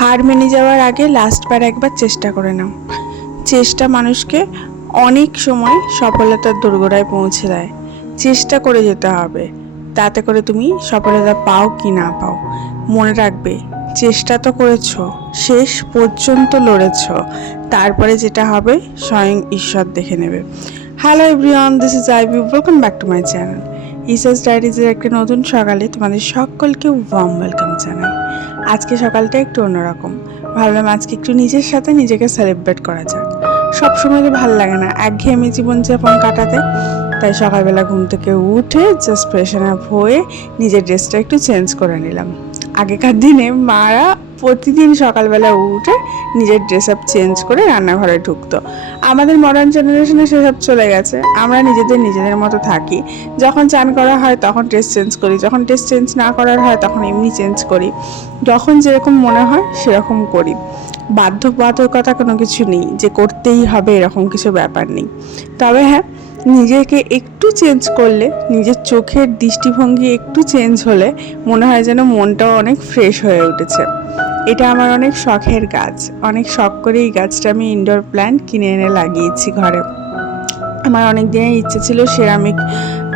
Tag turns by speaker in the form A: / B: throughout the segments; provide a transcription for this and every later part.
A: হার মেনে যাওয়ার আগে লাস্টবার একবার চেষ্টা করে নাও। চেষ্টা মানুষকে অনেক সময় সফলতার দোরগোড়ায় পৌঁছে দেয়। চেষ্টা করে যেতে হবে, তাতে করে তুমি সফলতা পাও কি না পাও। মনে রাখবে, চেষ্টা তো করেছ, শেষ পর্যন্ত লড়েছ, তারপরে যেটা হবে স্বয়ং ঈশ্বর দেখে নেবে। Hello everyone this is I B welcome back to my channel ইসাস ডায়েরিজের একটা নতুন সকালে তোমাদের সকলকে ওয়ার্ম ওয়েলকাম জানাই। আজকে সকালটা একটু অন্যরকম। ভাবলাম আজকে একটু নিজের সাথে নিজেকে সেলিব্রেট করা যাক। সব সময় তো ভালো লাগে না। একঘেয়েমি জীবনযাপন কাটাতে। তাই সকালবেলা ঘুম থেকে উঠে জাস্ট ফ্রেশন আপ হয়ে নিজের ড্রেসটা একটু চেঞ্জ করে নিলাম। আগেকার দিনে মারা প্রতিদিন সকালবেলা উঠে নিজের ড্রেস আপ চেঞ্জ করে রান্নাঘরে ঢুকতো। আমাদের মডার্ন জেনারেশনে সেসব চলে গেছে। আমরা নিজেদের নিজেদের মতো থাকি। যখন চান করা হয় তখন ড্রেস চেঞ্জ করি। যখন ড্রেস চেঞ্জ না করার হয় তখন এমনি চেঞ্জ করি। যখন যেরকম মনে হয় সেরকম করি। বাধ্যবাধকতা কোনো কিছু নেই যে করতেই হবে এরকম কিছু ব্যাপার নেই। তবে হ্যাঁ নিজেকে একটু চেঞ্জ করলে, নিজের চোখের দৃষ্টিভঙ্গি একটু চেঞ্জ হলে মনে হয় যেন মনটাও অনেক ফ্রেশ হয়ে উঠেছে। এটা আমার অনেক শখের গাছ। অনেক শখ করে এই গাছটা আমি ইনডোর প্ল্যান্ট কিনে এনে লাগিয়েছি ঘরে। আমার অনেক দিনের ইচ্ছে ছিল সেরামিক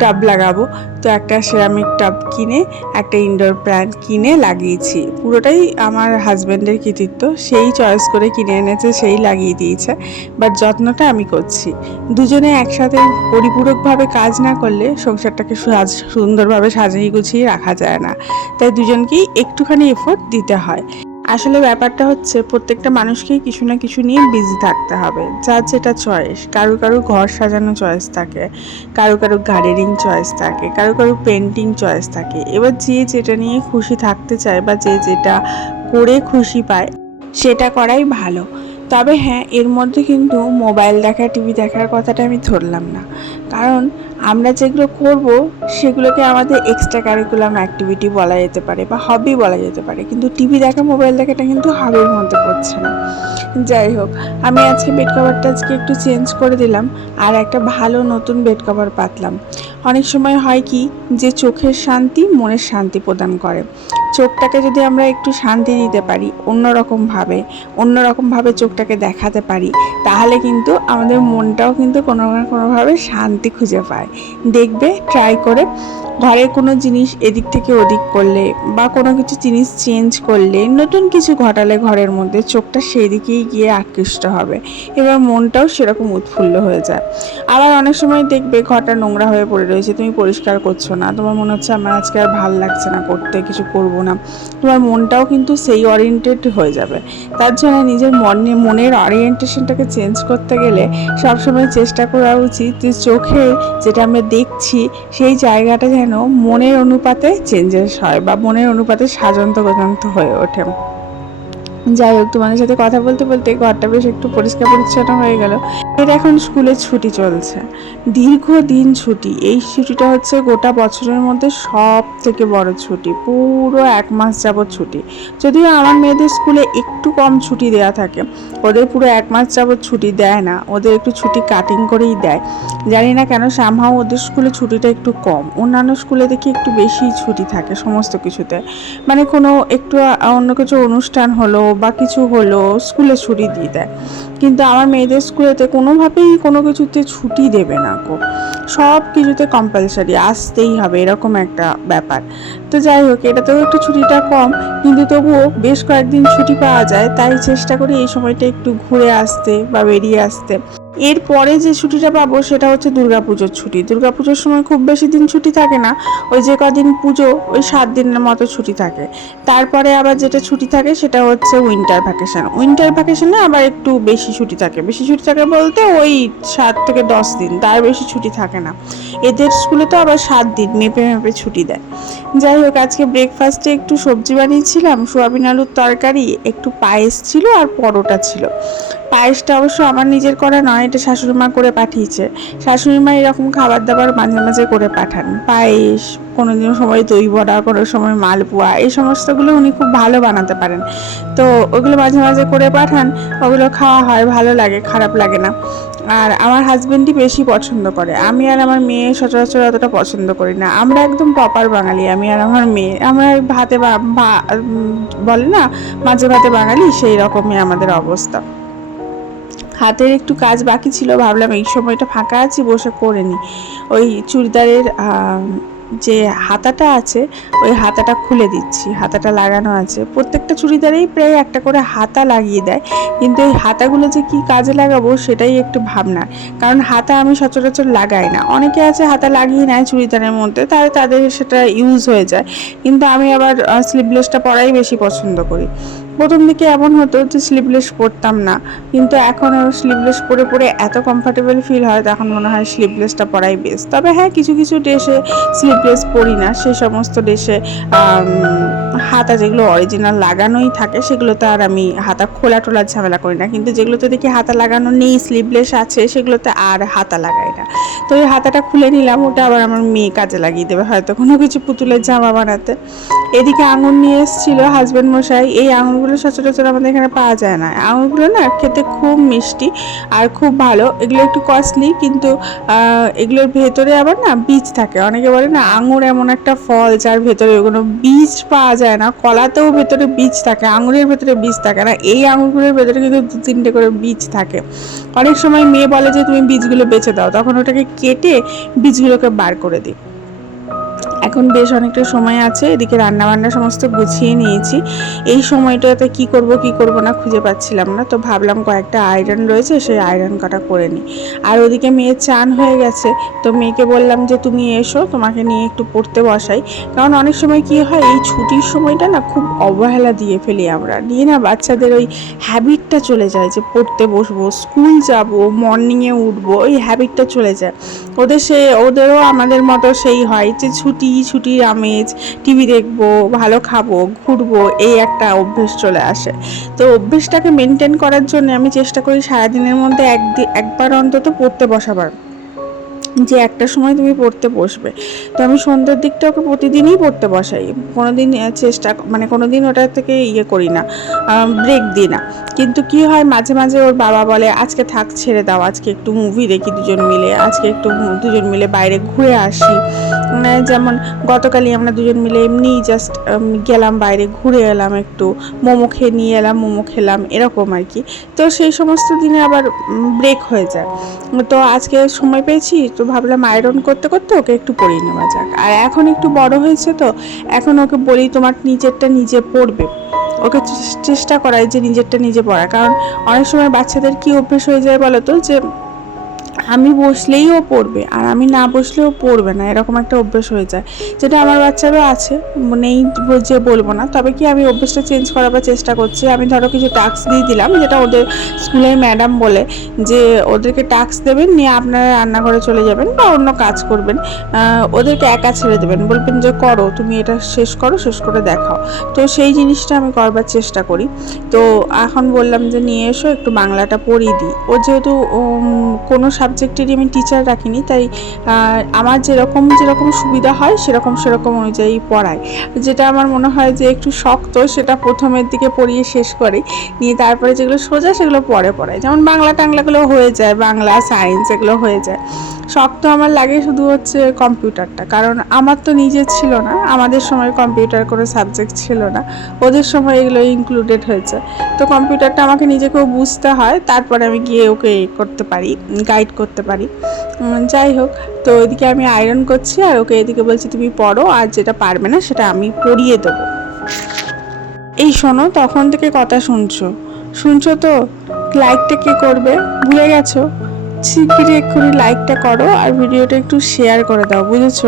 A: টাব লাগাবো। তো একটা সেরামিক টাব কিনে, একটা ইনডোর প্ল্যান্ট কিনে লাগিয়েছি। পুরোটাই আমার হাজব্যান্ডের কৃতিত্ব। সেই চয়েস করে কিনে এনেছে, সেই লাগিয়ে দিয়েছে। বাট যত্নটা আমি করছি। দুজনে একসাথে পরিপূরকভাবে কাজ না করলে সংসারটাকে সাজ, সুন্দরভাবে সাজিয়ে গুছিয়ে রাখা যায় না। তাই দুজনকেই একটুখানি এফোর্ট দিতে হয়। আসলে ব্যাপারটা হচ্ছে, প্রত্যেকটা মানুষকেই কিছু না কিছু নিয়ে বিজি থাকতে হবে। যার যেটা চয়েস কারও কারও ঘর সাজানো চয়েস থাকে, কারও কারও গার্ডেনিং চয়েস থাকে, কারও কারও পেন্টিং চয়েস থাকে। এবার যে যেটা নিয়ে খুশি থাকতে চায় বা যে যেটা করে খুশি পায়, সেটা করাই ভালো। তবে হ্যাঁ এর মধ্যে কিন্তু মোবাইল দেখা টিভি দেখার কথাটা আমি ধরলাম না। কারণ আমরা যেগুলো করব, সেগুলোকে আমাদের এক্সট্রা কারিকুলাম অ্যাক্টিভিটি বলা যেতে পারে বা হবি বলা যেতে পারে। কিন্তু টিভি দেখা মোবাইল দেখাটা কিন্তু হবির মধ্যে পড়ছে না। যাই হোক, আমি আজকে বেড কভারটা আজকে একটু চেঞ্জ করে দিলাম আর একটা ভালো নতুন বেড কভার পাতলাম। অনেক সময় হয় কি, যে চোখের শান্তি মনের শান্তি প্রদান করে। চোখটাকে যদি আমরা একটু শান্তি দিতে পারি অন্যরকমভাবে অন্যরকমভাবে চোখটাকে দেখাতে পারি, তাহলে কিন্তু আমাদের মনটাও কিন্তু কোনো না কোনোভাবে শান্তি খুঁজে পায়। দেখবে ট্রাই করে ঘরের কোনো জিনিস এদিক থেকে ওদিক করলে বা কোনো কিছু জিনিস চেঞ্জ করলে, নতুন কিছু ঘটালে ঘরের মধ্যে চোখটা সেই দিকেই গিয়ে আকৃষ্ট হবে, এবার মনটাও সেরকম উৎফুল্ল হয়ে যায়। আবার অনেক সময় দেখবে ঘরটা নোংরা হয়ে পড়ে রয়েছে, তুমি পরিষ্কার করছ না, তোমার মনে হচ্ছে আমার আজকে আর ভালো লাগছে না করতে, কিছু করব না, তোমার মনটাও কিন্তু সেই ওরিয়েন্টেড হয়ে যাবে। তার জন্য নিজের মনে মনের অরিয়েন্টেশনটাকে চেঞ্জ করতে গেলে সবসময় চেষ্টা করা উচিত যে চোখে যেটা আমরা দেখছি সেই জায়গাটা যেন মনের অনুপাতে চেঞ্জেস হয় বা মনের অনুপাতে সাজন্ত গজন্ত হয়ে ওঠে। যাই হোক, তোমাদের সাথে কথা বলতে বলতে ঘরটা বেশ একটু পরিষ্কার পরিচ্ছন্ন হয়ে গেল। এটা এখন স্কুলে ছুটি চলছে। দীর্ঘ দিন ছুটি। এই ছুটিটা হচ্ছে গোটা বছরের মধ্যে সব থেকে বড় ছুটি। পুরো এক মাস যাবত ছুটি। যদিও আমার মেয়েদের স্কুলে একটু কম ছুটি দেওয়া থাকে। ওদের পুরো এক মাস যাবত ছুটি দেয় না। ওদের একটু ছুটি কাটিং করেই দেয়। জানি না কেন সামহাও ওদের স্কুলে ছুটিটা একটু কম। অন্যান্য স্কুলে দেখি একটু বেশি ছুটি থাকে সমস্ত কিছুতে। মানে কোনো একটু অন্য কিছু অনুষ্ঠান হলো বা কিছু হলো, স্কুলে ছুটি দিয়ে দেয়। কিন্তু আমার মেয়েদের স্কুলেতে কোনোভাবেই কোনো কিছুতে ছুটি দেবে না গো। সব কিছুতে কম্পালসারি আসতেই হবে, এরকম একটা ব্যাপার। তো যাই হোক, এটাতেও একটু ছুটিটা কম, কিন্তু তবুও বেশ কয়েকদিন ছুটি পাওয়া যায়, তাই চেষ্টা করি এই সময়টা একটু ঘুরে আসতে বা বেরিয়ে আসতে। এরপরে যে ছুটিটা পাবো, সেটা হচ্ছে দুর্গাপুজোর ছুটি। দুর্গাপুজোর সময় খুব বেশি দিন ছুটি থাকে না, ওই যে কদিন পুজো, ওই সাত দিনের মতো ছুটি থাকে। তারপরে আবার যেটা ছুটি থাকে, সেটা হচ্ছে উইন্টার ভ্যাকেশন উইন্টার ভ্যাকেশনে আবার একটু বেশি ছুটি থাকে। বেশি ছুটি থাকে বলতে ওই সাত থেকে দশ দিন, তার বেশি ছুটি থাকে না। এদের স্কুলে তো আবার সাত দিন মেপে মেপে ছুটি দেয়। যাই হোক, আজকে ব্রেকফাস্টে একটু সবজি বানিয়েছিলাম, সোয়াবিন আলুর তরকারি, একটু পায়েস ছিল আর পরোটা ছিল। পায়েসটা অবশ্য আমার নিজের করা নয়, এটা শাশুড়ি মা করে পাঠিয়েছে। শাশুড়ি মা এরকম খাবার দাবার মাঝে মাঝে করে পাঠান। পায়েস কোনো দিন সময় দই বড়া, কোনো সময় মালপোয়া, এই সমস্তগুলো উনি খুব ভালো বানাতে পারেন। তো ওগুলো মাঝে মাঝে করে পাঠান, ওগুলো খাওয়া হয়, ভালো লাগে, খারাপ লাগে না। আর আমার হাজব্যান্ডই বেশি পছন্দ করে। আমি আর আমার মেয়ে সচরাচর অতটা পছন্দ করি না। আমরা একদম প্রপার বাঙালি। আমি আর আমার মেয়ে, আমরা ভাতে বলে না, মাঝে ভাতে বাঙালি, সেই রকমই আমাদের অবস্থা। হাতের একটু কাজ বাকি ছিল, ভাবলাম এই সময়টা ফাঁকা আছি, বসে করে নিই। ওই চুড়িদারের যে হাতাটা আছে, ওই হাতাটা খুলে দিচ্ছি। হাতাটা লাগানো আছে। প্রত্যেকটা চুড়িদারেই প্রায় একটা করে হাতা লাগিয়ে দেয়। কিন্তু এই হাতাগুলো যে কি কাজে লাগাবো সেটাই একটু ভাবনা কারণ হাতা আমি সচরাচর লাগাই না। অনেকে আছে হাতা লাগিয়ে নেয় চুড়িদারের মধ্যে, তাহলে তাদের সেটা ইউজ হয়ে যায়। কিন্তু আমি আবার স্লিভলেসটা পরাই বেশি পছন্দ করি। প্রথম দিকে এমন হতো যে স্লিভলেস পরতাম না, কিন্তু এখন স্লিভলেস পরে পরে এত কমফর্টেবল ফিল হয়, তখন মনে হয় স্লিভলেসটা পরাই বেস্ট তবে হ্যাঁ কিছু কিছু ড্রেসে স্লিভলেস পরি না সেই সমস্ত ড্রেসে হাতা যেগুলো অরিজিনাল লাগানোই থাকে, সেগুলোতে আর আমি হাতা খোলা টোলার ঝামেলা করি না। কিন্তু যেগুলোতে দেখি হাতা লাগানো নেই স্লিভলেস আছে, সেগুলোতে আর হাতা লাগাই না। তো ওই হাতাটা খুলে নিলাম, ওটা আবার আমার মেয়ে কাজে লাগিয়ে দেবে, হয়তো কোনো কিছু পুতুলের জামা বানাতে। এদিকে আঙুর নিয়ে এসেছিল হাজব্যান্ড মশাই, এই আঙুরগুলো সচরাচর আমাদের এখানে পাওয়া যায় না। আঙুরগুলো না খেতে খুব মিষ্টি আর খুব ভালো। এগুলো একটু কস্টলি কিন্তু এগুলোর ভেতরে আবার না বীজ থাকে। অনেকে বলে না আঙুর এমন একটা ফল যার ভেতরে কোনো বীজ পাওয়া যায় না। কলাতেও ভেতরে বীজ থাকে, আঙুরের ভেতরে বীজ থাকে না। এই আঙুরগুলোর ভেতরে কিন্তু দু তিনটে করে বীজ থাকে। অনেক সময় মেয়ে বলে যে, তুমি বীজগুলো বেছে দাও। তখন ওটাকে কেটে বীজগুলোকে বার করে দিই। এখন বেশ অনেকটা সময় আছে, এদিকে রান্না বান্না সমস্ত গুছিয়ে নিয়েছি। এই সময়টাতে কি করব কি করব না খুঁজে পাচ্ছিলাম না। তো ভাবলাম কয়েকটা আয়রন রয়েছে, সেই আয়রন কটা করে নিই। আর ওদিকে মেয়ের চান হয়ে গেছে, তো মেয়েকে বললাম যে, তুমি এসো, তোমাকে নিয়ে একটু পড়তে বসাই। কারণ অনেক সময় কি হয়, এই ছুটির সময়টা না খুব অবহেলা দিয়ে ফেলি আমরা। নিয়ে না বাচ্চাদের ওই হ্যাবিটটা চলে যায় যে, পড়তে বসবো স্কুল যাব মর্নিংয়ে উঠবো ওই হ্যাবিটটা চলে যায়। ওদের সে, ওদেরও আমাদের মতো সেই হয় যে ছুটি, ছুটির আমেজ, টিভি দেখব, ভালো খাব, ঘুরবো, এই একটা অভ্যেস চলে আসে। তো অভ্যেসটাকে মেনটেন করার জন্য আমি চেষ্টা করি সারাদিনের মধ্যে একদিন একবার অন্তত পড়তে বসাবার। যে একটা সময় তুমি পড়তে বসবে। তো আমি সন্ধ্যের দিকটা ওকে প্রতিদিনই পড়তে বসাই। কোনো দিন চেষ্টা মানে কোনো দিন ওটা থেকে ইয়ে করি না ব্রেক দিই না। কিন্তু কি হয়, মাঝে মাঝে ওর বাবা বলে, আজকে থাক, ছেড়ে দাও, আজকে একটু মুভি দেখি দুজন মিলে, আজকে একটু দুজন মিলে বাইরে ঘুরে আসি। মানে যেমন গতকালই আমরা দুজন মিলে এমনিই জাস্ট গেলাম বাইরে, ঘুরে এলাম একটু, মোমো খেয়ে নিয়ে এলাম, মোমো খেলাম, এরকম আর কি। তো সেই সমস্ত দিনে আবার ব্রেক হয়ে যায়। তো আজকে সময় পেয়েছি, তো ভাবলাম আয়রন করতে করতে ওকে একটু পরিয়ে নেওয়া যাক। আর এখন একটু বড় হয়েছে তো, এখন ওকে বলি তোমার নিজেরটা নিজে পড়বে ওকে চেষ্টা করাই যে নিজেরটা নিজে পড়া কারণ অনেক সময় বাচ্চাদের কি অভ্যেস হয়ে যায় বলতো তো, যে আমি বসলেই ও পড়বে, আর আমি না বসলেও পড়বে না, এরকম একটা অভ্যেস হয়ে যায়। যেটা আমার বাচ্চারও আছে নেই যে বলব না, তবে কি আমি অভ্যেসটা চেঞ্জ করাবার চেষ্টা করছি, আমি ধরো কিছু টাস্ক দিয়ে দিলাম, যেটা ওদের স্কুলের ম্যাডাম বলে যে, ওদেরকে টাস্ক দেবেন, নিয়ে আপনারা রান্নাঘরে চলে যাবেন বা অন্য কাজ করবেন ওদেরকে একা ছেড়ে দেবেন। বলবেন যে, করো, তুমি এটা শেষ করো, শেষ করে দেখাও। তো সেই জিনিসটা আমি করবার চেষ্টা করি। তো এখন বললাম যে, নিয়ে এসো, একটু বাংলাটা পড়িয়ে দিই। ও যেহেতু কোনো সাবজেক্টেরই আমি টিচার রাখিনি, তাই আমার যেরকম যেরকম সুবিধা হয় সেরকম সেরকম অনুযায়ী পড়াই যেটা আমার মনে হয় যে একটু শক্ত, সেটা প্রথমের দিকে পড়িয়ে শেষ করে, নিয়ে তারপরে যেগুলো সোজা সেগুলো পরে পড়ায়। যেমন বাংলা টাংলাগুলো হয়ে যায়, বাংলা সায়েন্স এগুলো হয়ে যায়। শক্ত আমার লাগে শুধু হচ্ছে কম্পিউটারটা, কারণ আমার তো নিজের ছিল না, আমাদের সময় কম্পিউটার কোনো সাবজেক্ট ছিল না, ওদের সময় এগুলো ইনক্লুডেড হয়েছে। তো কম্পিউটারটা আমাকে নিজেকেও বুঝতে হয়, তারপরে আমি গিয়ে ওকে করতে পারি গাইড করতে পারি। যাই হোক, তো এদিকে আমি আয়রন করছি আর ওকে এদিকে বলছি, তুমি পড়ো আর যেটা পারবে না সেটা আমি পড়িয়ে দেবো। এই শোনো, তখন থেকে কথা শুনছো। শুনছো তো? লাইকটা কে করবে? ভুলে গেছো? শিগগিরই এক্ষুনি লাইকটা করো আর ভিডিওটা একটু শেয়ার করে দাও, বুঝেছ?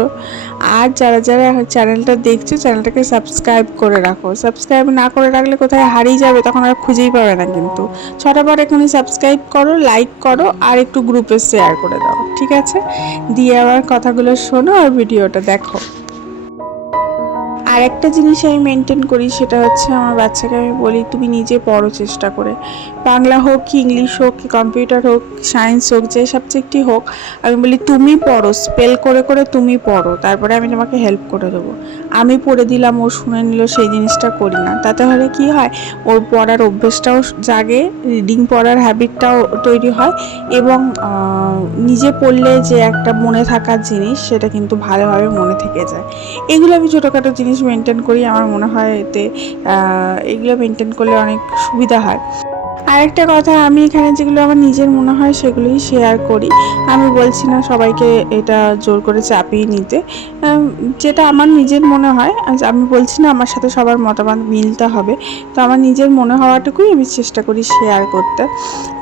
A: আর যারা যারা চ্যানেলটা দেখছ চ্যানেলটাকে সাবস্ক্রাইব করে রাখো। সাবস্ক্রাইব না করে রাখলে কোথায় হারিয়ে যাবে তখন আর খুঁজেই পাবে না কিন্তু। ছটাবার এখানে সাবস্ক্রাইব করো লাইক করো আর একটু গ্রুপে শেয়ার করে দাও, ঠিক আছে? দিয়ে আবার কথাগুলো শোনো আর ভিডিওটা দেখো। আর একটা জিনিস আমি মেনটেন করি, সেটা হচ্ছে আমার বাচ্চাকে আমি বলি, তুমি নিজে পড়ো চেষ্টা করে। বাংলা হোক কি ইংলিশ হোক কি কম্পিউটার হোক সায়েন্স হোক, যে সাবজেক্টই হোক, আমি বলি, তুমি পড়ো স্পেল করে করে তুমি পড়ো, তারপরে আমি তোমাকে হেল্প করে দেবো। আমি পড়ে দিলাম, ও শুনে নিল, সেই জিনিসটা করি না। তাতে হলে কি হয়? ওর পড়ার অভ্যেসটাও জাগে রিডিং পড়ার হ্যাবিটটাও তৈরি হয় এবং নিজে পড়লে যে একটা মনে থাকার জিনিস, সেটা কিন্তু ভালোভাবে মনে থেকে যায়। এগুলো আমি ছোটোখাটো জিনিস মেনটেন করি। আমার মনে হয় এতে এগুলো মেনটেন করলে অনেক সুবিধা হয়। আরেকটা কথা, আমি এখানে যেগুলো আমার নিজের মনে হয় সেগুলোই শেয়ার করি। আমি বলছি না সবাইকে এটা জোর করে চাপিয়ে নিতে। যেটা আমার নিজের মনে হয় আমি বলছি না আমার সাথে সবার মতামত মিলতে হবে, তো আমার নিজের মনে হওয়াটুকুই আমি চেষ্টা করি শেয়ার করতে।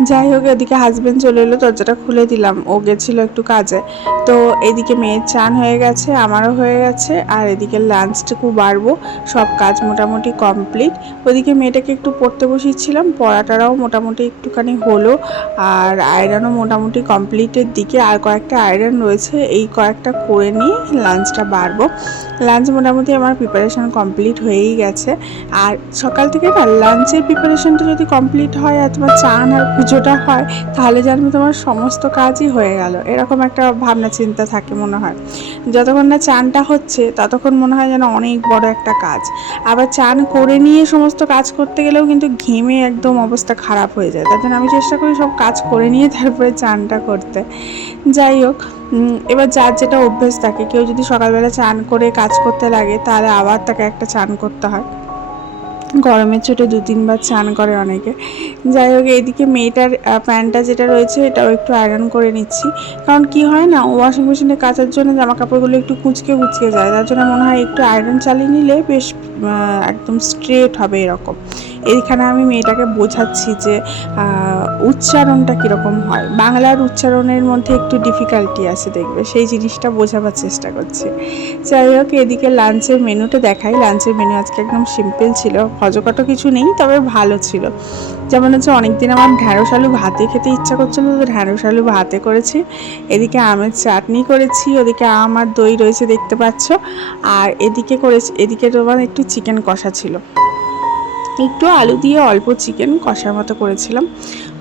A: যাই হোক, এদিকে হাজবেন্ড চলে এলো, দরজাটা খুলে দিলাম, ও গেছিল একটু কাজে। তো এদিকে মেয়ের চান হয়ে গেছে, আমারও হয়ে গেছে, আর এদিকে লাঞ্চটুকু বাড়বো, সব কাজ মোটামুটি কমপ্লিট ওদিকে মেয়েটাকে একটু পড়তে বসিয়েছিলাম পড়াটারাও মোটামুটি একটুখানি হলো, আর আয়রনও মোটামুটি কমপ্লিটের দিকে আর কয়েকটা আয়রন রয়েছে, এই কয়েকটা করে নিয়ে লাঞ্চটা বাড়বো। লাঞ্চ মোটামুটি আমার প্রিপারেশন কমপ্লিট হয়েই গেছে। আর সকাল থেকে না লাঞ্চের প্রিপারেশনটা যদি কমপ্লিট হয় আর তোমার চান আর পুজোটা হয়, তাহলে জানবে তোমার সমস্ত কাজই হয়ে গেল। এরকম একটা ভাবনা চিন্তা থাকে মনে হয়। যতক্ষণ না চানটা হচ্ছে, ততক্ষণ মনে হয় যেন অনেক বড় একটা কাজ। আবার চান করে নিয়ে সমস্ত কাজ করতে গেলেও কিন্তু ঘেমে একদম অবস্থা খারাপ হয়ে যায়। তার জন্য আমি চেষ্টা করি সব কাজ করে নিয়ে তারপরে চানটা করতে। যাই হোক এবার যার যেটা অভ্যেস থাকে কেউ যদি সকালবেলা চান করে কাজ করতে লাগে, তাহলে আবার তাকে একটা চান করতে হয়। গরমের চোটে দু তিনবার চান করে অনেকে। যাই হোক, এইদিকে মেয়েটার প্যান্টটা যেটা রয়েছে, এটাও একটু আয়রন করে নিচ্ছি। কারণ কি হয় না, ওয়াশিং মেশিনে কাচার জন্য জামা কাপড়গুলো একটু কুঁচকে কুচকে যায়। তার জন্য মনে হয় একটু আয়রন চালিয়ে নিলে বেশ একদম স্ট্রেট হবে এরকম। এইখানে আমি মেয়েটাকে বোঝাচ্ছি যে উচ্চারণটা কীরকম হয়। বাংলার উচ্চারণের মধ্যে একটু ডিফিকাল্টি আছে দেখবে, সেই জিনিসটা বোঝাবার চেষ্টা করছি। যাই হোক, এদিকে লাঞ্চের মেনুটা দেখাই। লাঞ্চের মেনু আজকে একদম সিম্পল ছিল। ভজকটো কিছু নেই, তবে ভালো ছিল। যেমন হচ্ছে, অনেকদিন আমার ঢ্যাঁড়স আলু ভাতে খেতে ইচ্ছা করছিল, তো ঢ্যাঁড়স আলু ভাতে করেছি। এদিকে আমের চাটনি করেছি, ওদিকে আম আর দই রয়েছে দেখতে পাচ্ছ। আর এদিকে করেছি, এদিকে তোমার একটু চিকেন কষা ছিল। একটু আলু দিয়ে অল্প চিকেন কষার মতো করেছিলাম।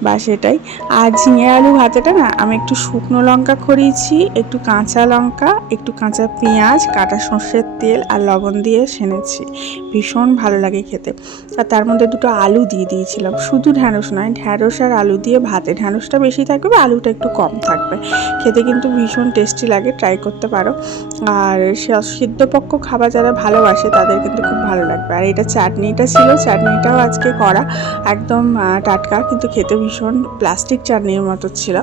A: বা সেটাই। আর ঝিঙে আলু ভাতেটা না, আমি একটু শুকনো লঙ্কা খড়িয়েছি একটু কাঁচা লঙ্কা, একটু কাঁচা পেঁয়াজ, কাটা সর্ষের তেল আর লবণ দিয়ে সেনেছি। ভীষণ ভালো লাগে খেতে। আর তার মধ্যে দুটো আলু দিয়ে দিয়েছিলাম। শুধু ঢ্যাঁড়স নয়, ঢ্যাঁড়স আর আলু দিয়ে ভাতে ঢ্যাঁড়সটা বেশি থাকবে, আলুটা একটু কম থাকবে। খেতে কিন্তু ভীষণ টেস্টি লাগে ট্রাই করতে পারো। আর সিদ্ধপক্ষ খাবার যারা ভালোবাসে, তাদের কিন্তু খুব ভালো লাগবে। আর এটা চাটনিটা ছিল, চাটনিটাও আজকে করা, একদম টাটকা, কিন্তু খেতে ভীষণ প্লাস্টিক চাটনির মতো ছিল।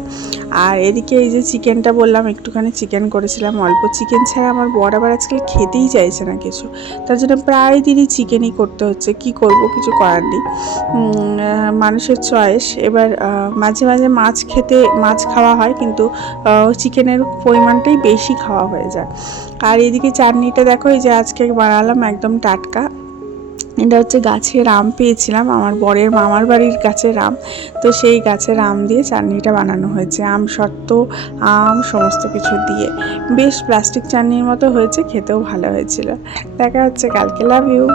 A: আর এদিকে এই যে চিকেনটা বললাম, একটুখানি চিকেন করেছিলাম, অল্প চিকেন ছাড়া আমার বর আবার আজকাল খেতেই চাইছে না কিছু। তার জন্য প্রায় দিনই চিকেনই করতে হচ্ছে, কি করব কিছু করার নেই। মানুষের চয়েস এবার মাঝে মাঝে মাছ খেতে, মাছ খাওয়া হয়, কিন্তু চিকেনের পরিমাণটাই বেশি খাওয়া হয়ে যায়। আর এদিকে চাটনিটা দেখো, এই যে আজকে বানালাম একদম টাটকা। এটা হচ্ছে গাছের আম পেয়েছিলাম, আমার বরের মামার বাড়ির গাছের আম। তো সেই গাছে আম দিয়ে চাটনিটা বানানো হয়েছে, আম সত্ত্ব, আম সমস্ত কিছু দিয়ে। বেশ প্লাস্টিক চাটনির মতো হয়েছে, খেতেও ভালো হয়েছিল। দেখা হচ্ছে, কালকে লাভ ইউ